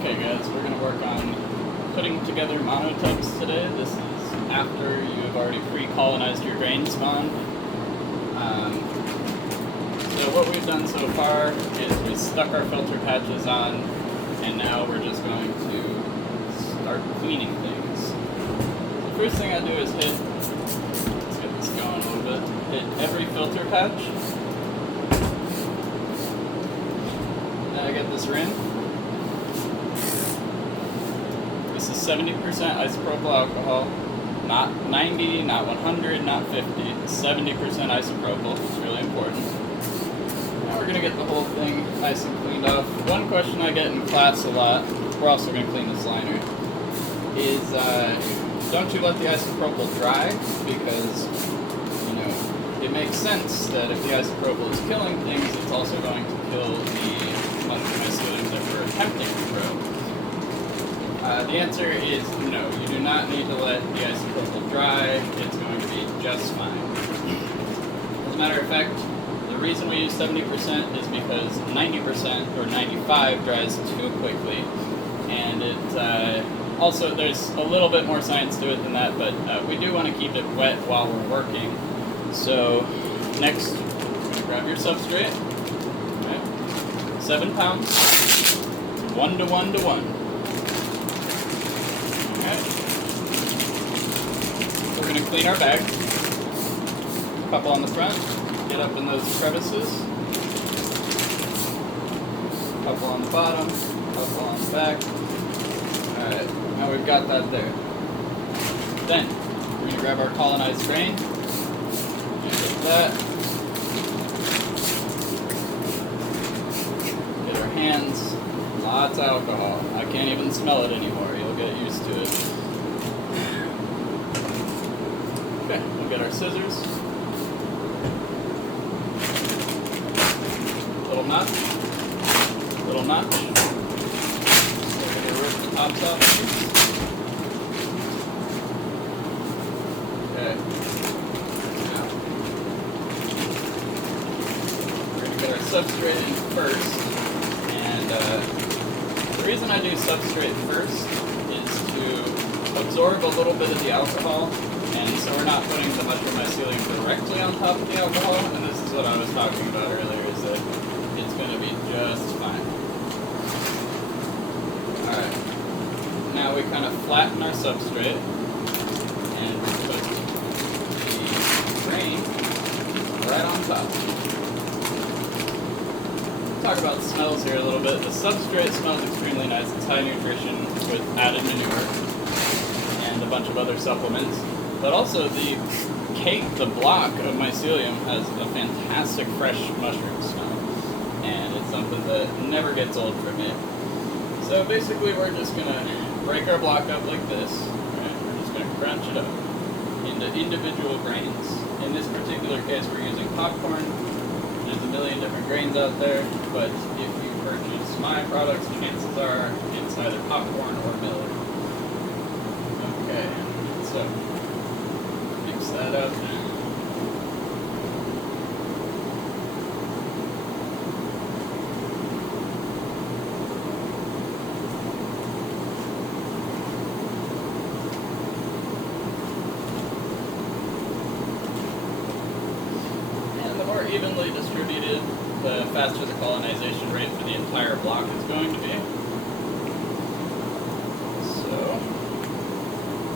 Okay guys, we're going to work on putting together monotubs today. This is after you have already pre-colonized your grain spawn. So what we've done so far is we stuck our filter patches on, and now we're just going to start cleaning things. The first thing I do is let's get this going a little bit, hit every filter patch. Then I get this rim. This is 70% isopropyl alcohol, not 90, not 100, not 50, 70% isopropyl. It's really important. Now we're going to get the whole thing nice and cleaned off. One question I get in class a lot, we're also going to clean this liner, is don't you let the isopropyl dry? Because, you know, it makes sense that if the isopropyl is killing things, it's also going to kill the mycelium that we're attempting to grow. The answer is no. You do not need to let the isopropyl dry. It's going to be just fine. As a matter of fact, the reason we use 70% is because 90% or 95 dries too quickly, and it also, there's a little bit more science to it than that, but we do want to keep it wet while we're working. So next, you're going to grab your substrate. Okay. 7 pounds, 1 to 1 to 1. We're going to clean our bag. Couple on the front, get up in those crevices. Couple on the bottom, couple on the back. Alright, now we've got that there. Then, we're going to grab our colonized grain. Get that. Get our hands. Lots of alcohol. I can't even smell it anymore. You'll get used to it. Okay, we'll get our scissors. Little notch. Little notch. We're going to rip the tops off. Okay. Now, we're going to get our substrate in first. And the reason I do substrate first is to absorb a little bit of the alcohol. And so we're not putting the mushroom mycelium directly on top of the alcohol, and this is what I was talking about earlier, is that it's going to be just fine. Alright, now we kind of flatten our substrate, and we put the grain right on top. Talk about smells here a little bit. The substrate smells extremely nice. It's high nutrition with added manure and a bunch of other supplements. But also the cake, the block of mycelium has a fantastic fresh mushroom smell. And it's something that never gets old for me. So basically we're just going to break our block up like this. Right? We're just going to crunch it up into individual grains. In this particular case we're using popcorn. There's a million different grains out there, but if you purchase my products, chances are it's either popcorn or milk. Okay, so that up. And the more evenly distributed, the faster the colonization rate for the entire block is going to be. So,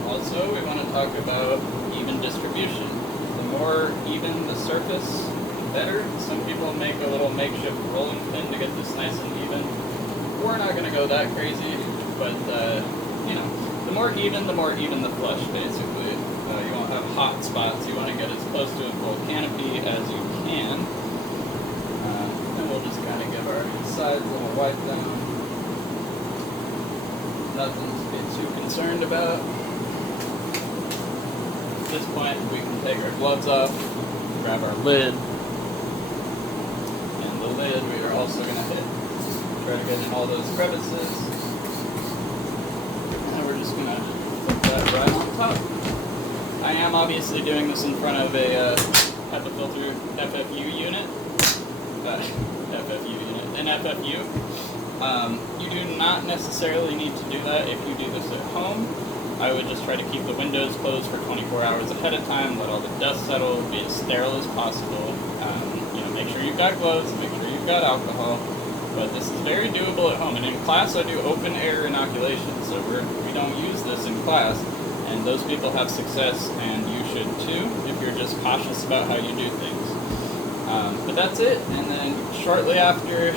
also we want to talk about even distribution. The more even the surface, the better. Some people make a little makeshift rolling pin to get this nice and even. We're not going to go that crazy, but you know, the more even the flush, basically. You won't have hot spots. You want to get as close to a full canopy as you can. And we'll just kind of give our sides a little wipe down. Nothing to be too concerned about. At this point, we can take our gloves off, grab our lid, and the lid we are also going to hit. Try to get in all those crevices, and we're just going to put that right on top. I am obviously doing this in front of a HEPA filter FFU unit, an FFU. You do not necessarily need to do that if you do this at home. I would just try to keep the windows closed for 24 hours ahead of time, let all the dust settle, be as sterile as possible. Make sure you've got gloves, make sure you've got alcohol. But this is very doable at home. And in class, I do open air inoculation, so we don't use this in class. And those people have success, and you should too, if you're just cautious about how you do things. But that's it. And then shortly after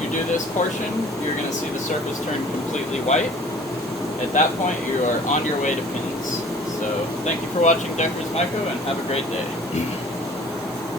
you do this portion, you're going to see the surface turn completely white. At that point, you are on your way to pins. So thank you for watching Decker's Myco, and have a great day.